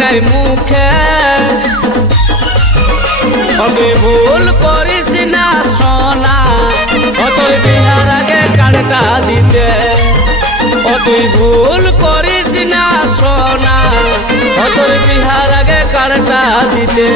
নাই মুখে তুই ভুল করিস না সোনা তোর বিহার আগে কার্ডটা দিতে তুই ভুল করিস না সোনা তোর বিহার আগে কার্ডটা দিতে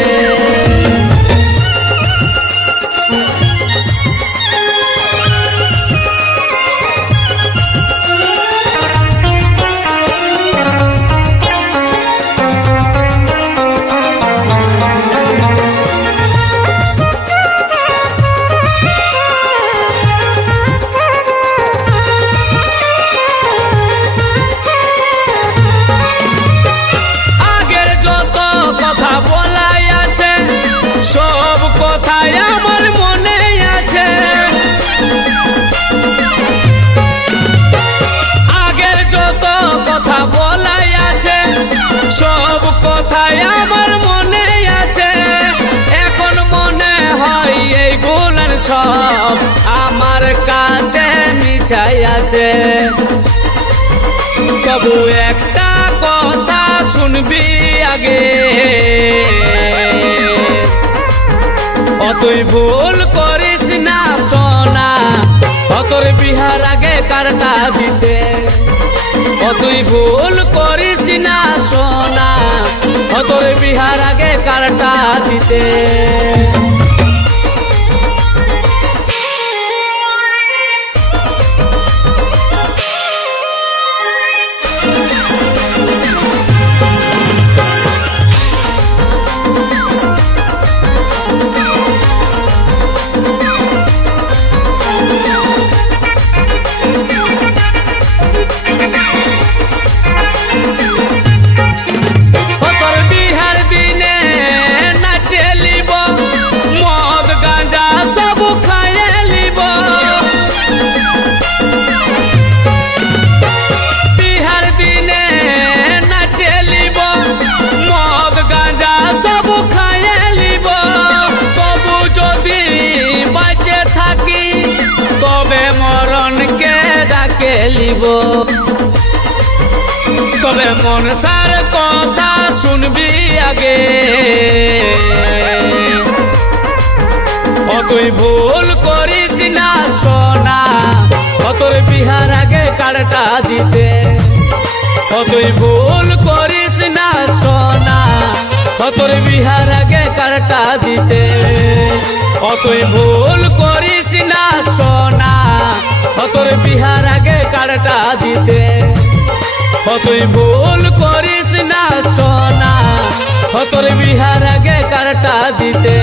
সব কথাই আমার মনে আছে আগের যত কথা বলাই আছে সব কথাই আমার মনে আছে এখন মনে হয় এইগুলোর সব আমার কাছে মিছাই আছে তবু একটা কথা শুনবি আগে তুই ভুল করিস না সোনা তোর বিহার আগে কার্ডটা দিতে তুই ভুল করিস না সোনা তোর বিহার আগে কার্ডটা দিতে তবে মনসার কথা শুনবি আগে তুই ভুল করিস না সোনা তোর বিহার আগে কার্ডটা দিতে তুই ভুল করিস না সোনা তোর বিহার আগে কার্ডটা দিতে তুই ভুল করিস না সোনা তোর বিহার আগে কার্ডটা দিতে তুই ভুল করিস না সোনা তোর বিহার আগে কার্ডটা দিতে।